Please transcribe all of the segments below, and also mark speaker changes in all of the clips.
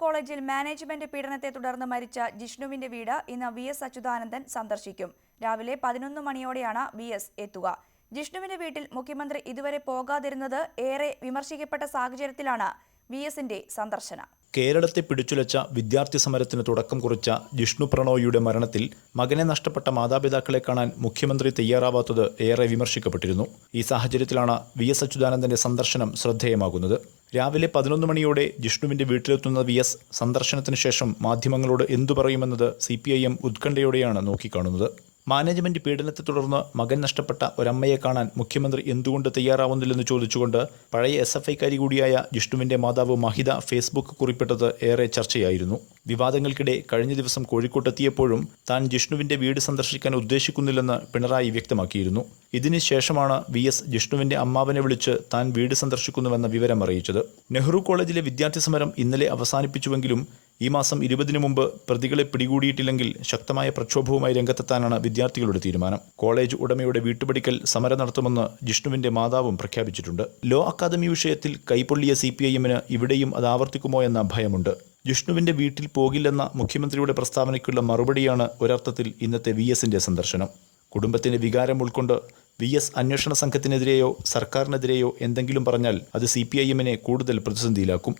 Speaker 1: കോളേജിൽ മാനേജ്മെന്റ് പീഡനത്തെ തുടർന്ന് മരിച്ച ജിഷ്ണുവിന്റെ വീട് ഇന്ന് വി എസ് അച്യുതാനന്ദൻ സന്ദർശിക്കും. രാവിലെ പതിനൊന്ന് മണിയോടെയാണ് വി എസ് എത്തുക. ജിഷ്ണുവിന്റെ വീട്ടിൽ മുഖ്യമന്ത്രി ഇതുവരെ പോകാതിരുന്നത് ഏറെ വിമർശിക്കപ്പെട്ട സാഹചര്യത്തിലാണ് വി എസിന്റെ സന്ദർശനം.
Speaker 2: കേരളത്തെ പിടിച്ചുലച്ച വിദ്യാർത്ഥി സമരത്തിന് തുടക്കം കുറിച്ച ജിഷ്ണു പ്രണോയിയുടെ മരണത്തിൽ മകനെ നഷ്ടപ്പെട്ട മാതാപിതാക്കളെ കാണാൻ മുഖ്യമന്ത്രി തയ്യാറാവാത്തത് ഏറെ വിമർശിക്കപ്പെട്ടിരുന്നു. ഈ സാഹചര്യത്തിലാണ് വി എസ് അച്യുതാനന്ദന്റെ സന്ദർശനം ശ്രദ്ധേയമാകുന്നത്. രാവിലെ പതിനൊന്ന് മണിയോടെ ജിഷ്ണുവിന്റെ വീട്ടിലെത്തുന്ന വി എസ് സന്ദർശനത്തിന് ശേഷം മാധ്യമങ്ങളോട് എന്തു പറയുമെന്നത് സി പി ഐ എം ഉത്കണ്ഠയോടെയാണ് നോക്കിക്കാണുന്നത് മാനേജ്മെന്റ് പീഡനത്തെ തുടർന്ന് മകൻ നഷ്ടപ്പെട്ട ഒരമ്മയെ കാണാൻ മുഖ്യമന്ത്രി എന്തുകൊണ്ട് തയ്യാറാവുന്നില്ലെന്ന് ചോദിച്ചുകൊണ്ട് പഴയ എസ് എഫ് ഐക്കാരി കൂടിയായ ജിഷ്ണുവിന്റെ മാതാവ് മഹിത ഫേസ്ബുക്ക് കുറിപ്പിട്ടത് ഏറെ ചർച്ചയായിരുന്നു. വിവാദങ്ങൾക്കിടെ കഴിഞ്ഞ ദിവസം കോഴിക്കോട്ടെത്തിയപ്പോഴും താൻ ജിഷ്ണുവിന്റെ വീട് സന്ദർശിക്കാൻ ഉദ്ദേശിക്കുന്നില്ലെന്ന് പിണറായി വ്യക്തമാക്കിയിരുന്നു. ഇതിനുശേഷമാണ് വി എസ് ജിഷ്ണുവിന്റെ അമ്മാവനെ വിളിച്ച് താൻ വീട് സന്ദർശിക്കുന്നുവെന്ന വിവരം അറിയിച്ചത്. നെഹ്റു കോളേജിലെ വിദ്യാർത്ഥി സമരം ഇന്നലെ അവസാനിപ്പിച്ചുവെങ്കിലും ഈ മാസം ഇരുപതിനു മുമ്പ് പ്രതികളെ പിടികൂടിയിട്ടില്ലെങ്കിൽ ശക്തമായ പ്രക്ഷോഭവുമായി രംഗത്തെത്താനാണ് വിദ്യാർത്ഥികളുടെ തീരുമാനം. കോളേജ് ഉടമയുടെ വീട്ടുപടിക്കൽ സമരം നടത്തുമെന്ന് ജിഷ്ണുവിന്റെ മാതാവും പ്രഖ്യാപിച്ചിട്ടുണ്ട്. ലോ അക്കാദമി വിഷയത്തിൽ കൈപ്പൊള്ളിയ സി പി ഐ എമ്മിന് ഇവിടെയും അത് ആവർത്തിക്കുമോ എന്ന ഭയമുണ്ട്. ജിഷ്ണുവിന്റെ വീട്ടിൽ പോകില്ലെന്ന മുഖ്യമന്ത്രിയുടെ പ്രസ്താവനയ്ക്കുള്ള മറുപടിയാണ് ഒരർത്ഥത്തിൽ ഇന്നത്തെ വി എസിന്റെ സന്ദർശനം. കുടുംബത്തിന്റെ വികാരം ഉൾക്കൊണ്ട് വി എസ് അന്വേഷണ സംഘത്തിനെതിരെയോ സർക്കാരിനെതിരെയോ എന്തെങ്കിലും പറഞ്ഞാൽ അത് സി പി ഐ എമ്മിനെ കൂടുതൽ പ്രതിസന്ധിയിലാക്കും.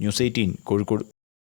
Speaker 2: News eighteen Kozhikode.